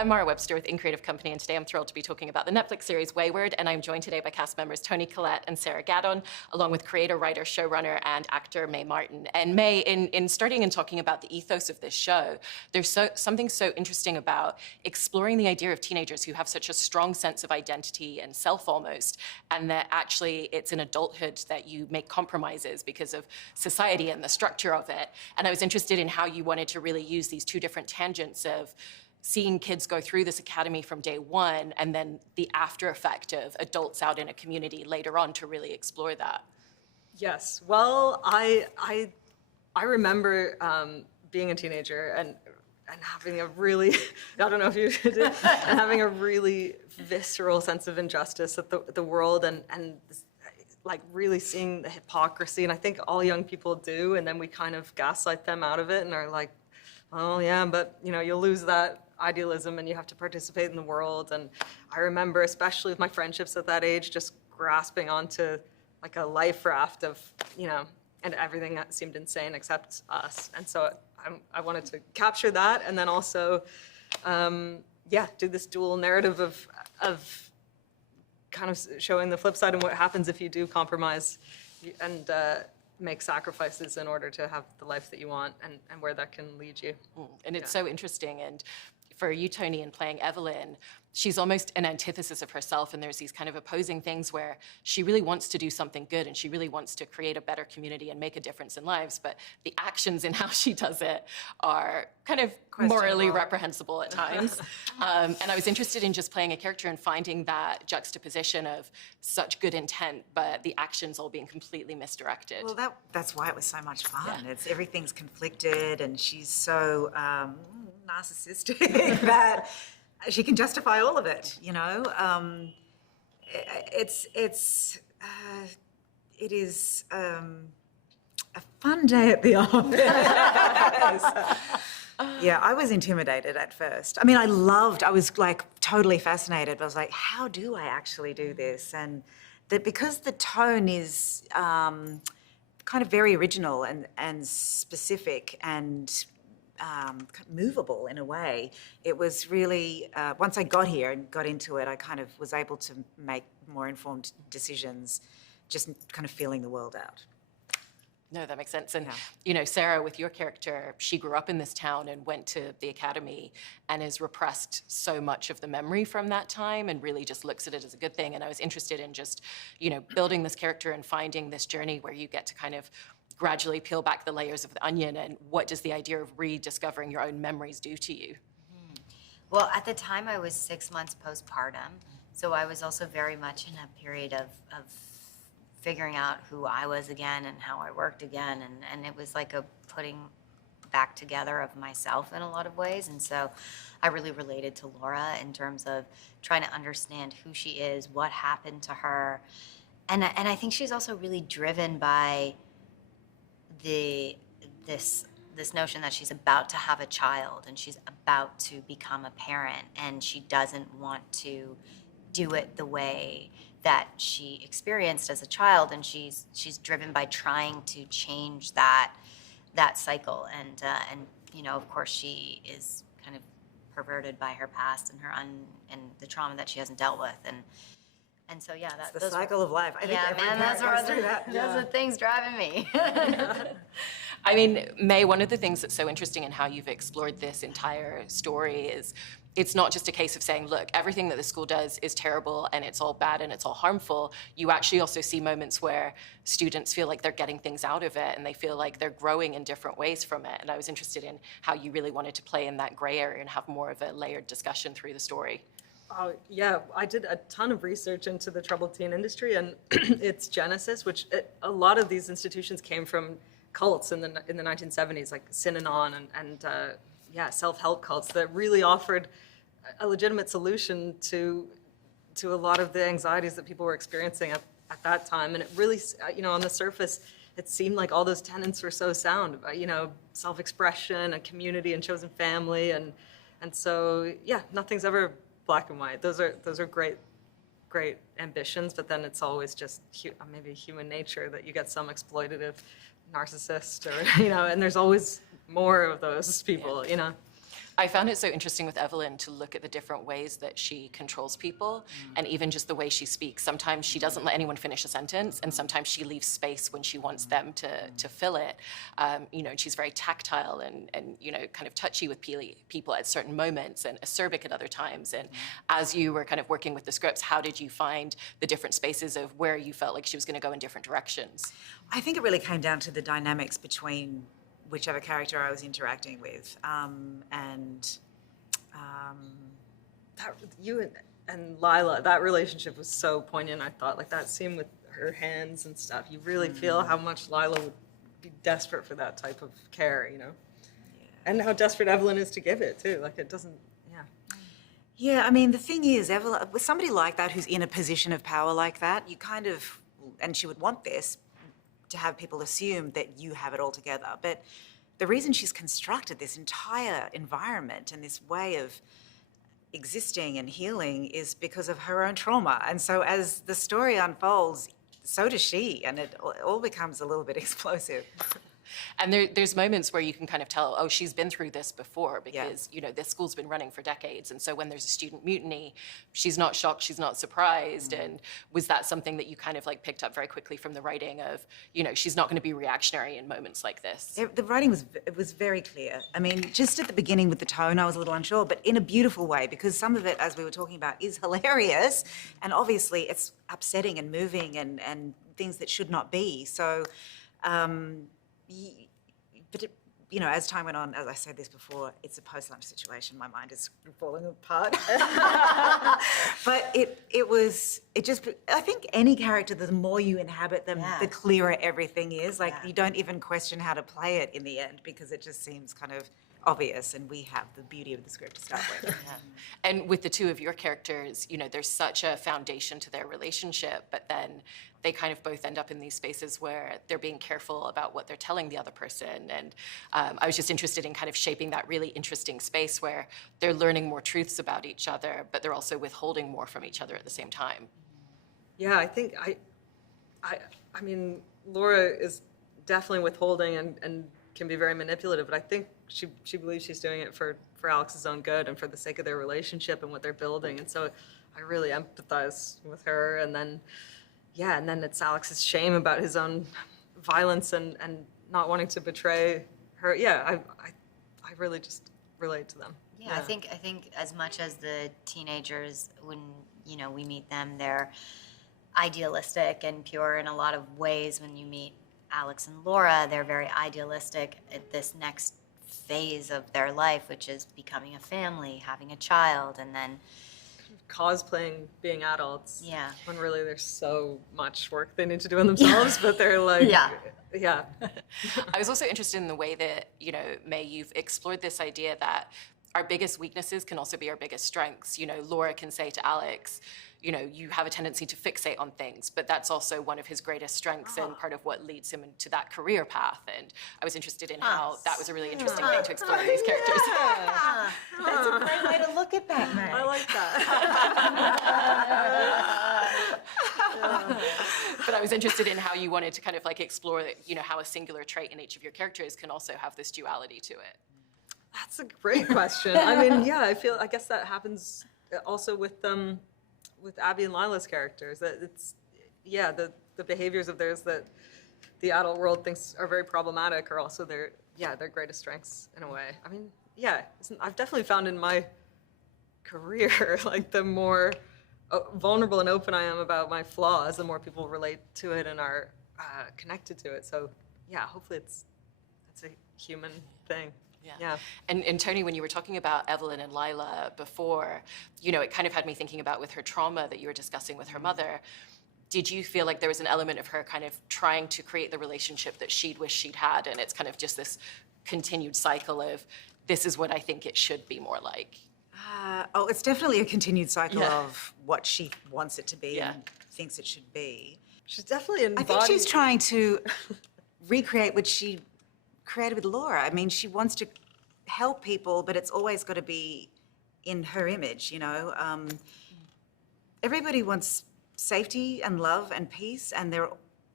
I'm Mara Webster with In Creative Company, and today I'm thrilled to be talking about the Netflix series Wayward, and I'm joined today by cast members Toni Collette and Sarah Gadon, along with creator, writer, showrunner, and actor Mae Martin. And Mae, in starting and talking about the ethos of this show, there's something so interesting about exploring the idea of teenagers who have such a strong sense of identity and self almost, and that actually it's in adulthood that you make compromises because of society and the structure of it. And I was interested in how you wanted to really use these two different tangents of seeing kids go through this academy from day one and then the after effect of adults out in a community later on to really explore that. Yes, well, I remember being a teenager and having a really, I don't know if you did, and having a really visceral sense of injustice at the world and like really seeing the hypocrisy, and I think all young people do, and then we kind of gaslight them out of it and are like, oh yeah, but you know, you'll lose that idealism and you have to participate in the world. And I remember, especially with my friendships at that age, just grasping onto like a life raft of, you know, and everything that seemed insane except us. And so I wanted to capture that, and then also, yeah, do this dual narrative of kind of showing the flip side and what happens if you do compromise and make sacrifices in order to have the life that you want, and where that can lead you. And it's so interesting. And for you, Toni, in playing Evelyn, she's almost an antithesis of herself, and there's these kind of opposing things where she really wants to do something good and she really wants to create a better community and make a difference in lives, but the actions in how she does it are kind of morally reprehensible at times. And I was interested in just playing a character and finding that juxtaposition of such good intent, but the actions all being completely misdirected. Well, that's why it was so much fun. Yeah. Everything's conflicted, and she's so narcissistic that she can justify all of it, you know. It is a fun day at the office. Yeah, I was intimidated at first. I mean, I was like totally fascinated, but I was like, how do I actually do this? And that because the tone is kind of very original and specific and movable in a way, it was really, once I got here and got into it, I kind of was able to make more informed decisions, just kind of feeling the world out. No, that makes sense. And, you know, Sarah, with your character, she grew up in this town and went to the academy and has repressed so much of the memory from that time and really just looks at it as a good thing. And I was interested in just, you know, building this character and finding this journey where you get to kind of gradually peel back the layers of the onion, and what does the idea of rediscovering your own memories do to you? Well, at the time I was 6 months postpartum, so I was also very much in a period of figuring out who I was again and how I worked again, and it was like a putting back together of myself in a lot of ways. And so I really related to Laura in terms of trying to understand who she is, what happened to her, and I think she's also really driven by this notion that she's about to have a child and she's about to become a parent, and she doesn't want to do it the way that she experienced as a child, and she's driven by trying to change that cycle, and you know, of course, she is kind of perverted by her past and and the trauma that she hasn't dealt with, and so yeah, that's the cycle of life. I think those are things driving me. I mean, Mae, one of the things that's so interesting in how you've explored this entire story is it's not just a case of saying, look, everything that the school does is terrible and it's all bad and it's all harmful. You actually also see moments where students feel like they're getting things out of it and they feel like they're growing in different ways from it. And I was interested in how you really wanted to play in that gray area and have more of a layered discussion through the story. Yeah, I did a ton of research into the troubled teen industry and its genesis, which a lot of these institutions came from cults in the 1970s, like Synanon and self-help cults that really offered a legitimate solution to a lot of the anxieties that people were experiencing at that time. And it really, you know, on the surface, it seemed like all those tenets were so sound, you know, self-expression, a community and chosen family, and so yeah, nothing's ever black and white. Those are great ambitions, but then it's always just maybe human nature that you get some exploitative narcissist, or you know, and there's always more of those people, you know. I found it so interesting with Evelyn to look at the different ways that she controls people and even just the way she speaks. Sometimes she doesn't let anyone finish a sentence, and sometimes she leaves space when she wants them to fill it. You know, she's very tactile and you know, kind of touchy with people at certain moments and acerbic at other times. And as you were kind of working with the scripts, how did you find the different spaces of where you felt like she was going to go in different directions? I think it really came down to the dynamics between whichever character I was interacting with, That, you and Lila, that relationship was so poignant. I thought, like that scene with her hands and stuff. You really feel how much Lila would be desperate for that type of care, you know, and how desperate Evelyn is to give it too. Like it doesn't. Yeah, I mean, the thing is, Evelyn, with somebody like that who's in a position of power like that, you kind of, and she would want this, to have people assume that you have it all together. But the reason she's constructed this entire environment and this way of existing and healing is because of her own trauma. And so as the story unfolds, so does she, and it all becomes a little bit explosive. And there's moments where you can kind of tell, oh, she's been through this before because, you know, this school's been running for decades. And so when there's a student mutiny, she's not shocked, she's not surprised. And was that something that you kind of like picked up very quickly from the writing of, you know, she's not going to be reactionary in moments like this? The writing was very clear. I mean, just at the beginning with the tone, I was a little unsure, but in a beautiful way, because some of it, as we were talking about, is hilarious. And obviously it's upsetting and moving and things that should not be. So, but it, you know, as time went on, as I said this before, it's a post-lunch situation. My mind is falling apart. But I think any character, the more you inhabit them, the clearer everything is. Like you don't even question how to play it in the end because it just seems kind of obvious, and we have the beauty of the script to start with. And with the two of your characters, you know, there's such a foundation to their relationship, but then they kind of both end up in these spaces where they're being careful about what they're telling the other person. And I was just interested in kind of shaping that really interesting space where they're learning more truths about each other, but they're also withholding more from each other at the same time. Yeah, I think I mean, Laura is definitely withholding and can be very manipulative, but I think she believes she's doing it for Alex's own good and for the sake of their relationship and what they're building. And so I really empathize with her. And then, and then it's Alex's shame about his own violence and not wanting to betray her. Yeah, I really just relate to them. Yeah, I think as much as the teenagers, when, you know, we meet them, they're idealistic and pure in a lot of ways. When you meet Alex and Laura, they're very idealistic at this next phase of their life, which is becoming a family, having a child, and then cosplaying being adults. Yeah. When really there's so much work they need to do on themselves, but they're like, yeah. I was also interested in the way that, you know, Mae, you've explored this idea that our biggest weaknesses can also be our biggest strengths. You know, Laura can say to Alex, you know, you have a tendency to fixate on things, but that's also one of his greatest strengths and part of what leads him into that career path. And I was interested in how that was a really interesting thing to explore in these characters. That's a great way to look at that, Mae. I like that. But I was interested in how you wanted to kind of like explore, you know, how a singular trait in each of your characters can also have this duality to it. That's a great question. I mean, I guess that happens also with Abby and Lila's characters. That it's, the behaviors of theirs that the adult world thinks are very problematic are also their greatest strengths in a way. I mean, I've definitely found in my career, like the more vulnerable and open I am about my flaws, the more people relate to it and are connected to it. So hopefully it's a human thing. Yeah. And Toni, when you were talking about Evelyn and Lila before, you know, it kind of had me thinking about with her trauma that you were discussing with her mother. Did you feel like there was an element of her kind of trying to create the relationship that she'd wish she'd had, and it's kind of just this continued cycle of, this is what I think it should be more like? It's definitely a continued cycle of what she wants it to be and thinks it should be. She's definitely embodied. I think she's trying to recreate what she created with Laura. I mean, she wants to help people, but it's always got to be in her image, you know. Everybody wants safety and love and peace, and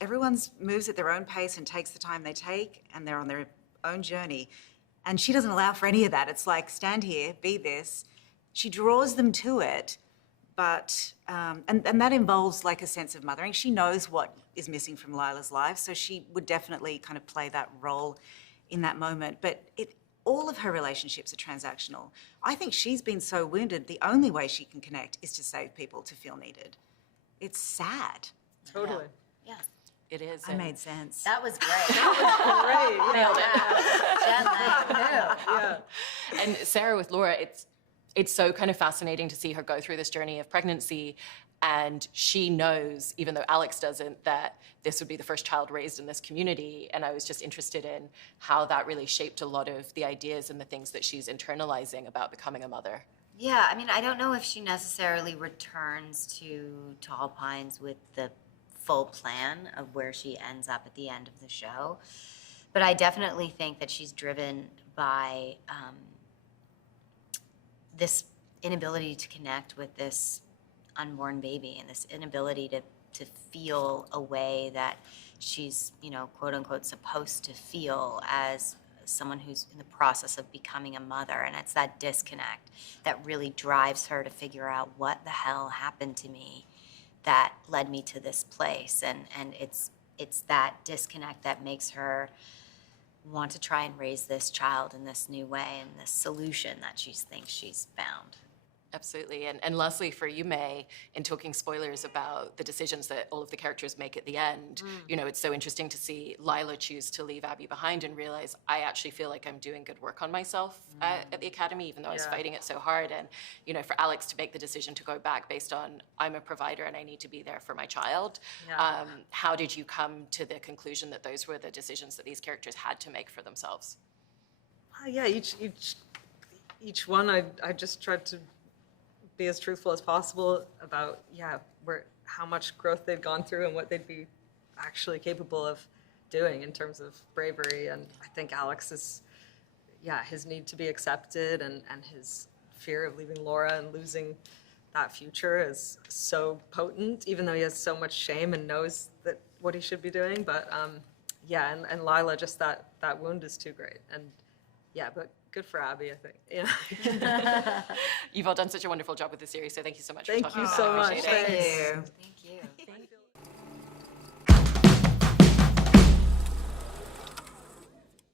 everyone moves at their own pace and takes the time they take, and they're on their own journey. And she doesn't allow for any of that. It's like, stand here, be this. She draws them to it, but, and that involves like a sense of mothering. She knows what is missing from Lila's life, so she would definitely kind of play that role in that moment. But all of her relationships are transactional. I think she's been so wounded, the only way she can connect is to save people, to feel needed. It's sad. Totally. Yeah. It is. I made sense. That was great. Great. Nailed it. Jen, like, Yeah. And Sarah, with Laura, it's so kind of fascinating to see her go through this journey of pregnancy. And she knows, even though Alex doesn't, that this would be the first child raised in this community. And I was just interested in how that really shaped a lot of the ideas and the things that she's internalizing about becoming a mother. Yeah, I mean, I don't know if she necessarily returns to Tall Pines with the full plan of where she ends up at the end of the show. But I definitely think that she's driven by this inability to connect with this unborn baby and this inability to feel a way that she's, you know, quote unquote, supposed to feel as someone who's in the process of becoming a mother. And it's that disconnect that really drives her to figure out what the hell happened to me that led me to this place. And it's that disconnect that makes her want to try and raise this child in this new way and this solution that she thinks she's found. Absolutely. And Leslie, for you, Mae, in talking spoilers about the decisions that all of the characters make at the end, you know, it's so interesting to see Lila choose to leave Abby behind and realize, I actually feel like I'm doing good work on myself at the academy, even though I was fighting it so hard. And, you know, for Alex to make the decision to go back based on, I'm a provider and I need to be there for my child. Yeah. How did you come to the conclusion that those were the decisions that these characters had to make for themselves? Yeah, each one I just tried to be as truthful as possible about how much growth they'd gone through and what they'd be actually capable of doing in terms of bravery. And I think Alex is, his need to be accepted and his fear of leaving Laura and losing that future is so potent, even though he has so much shame and knows that what he should be doing. But and Lila, just that wound is too great. And but good for Abby, I think. Yeah. You've all done such a wonderful job with the series, so thank you so much for Thank talking you about so it. I much. appreciate it. Thank you. Thank you.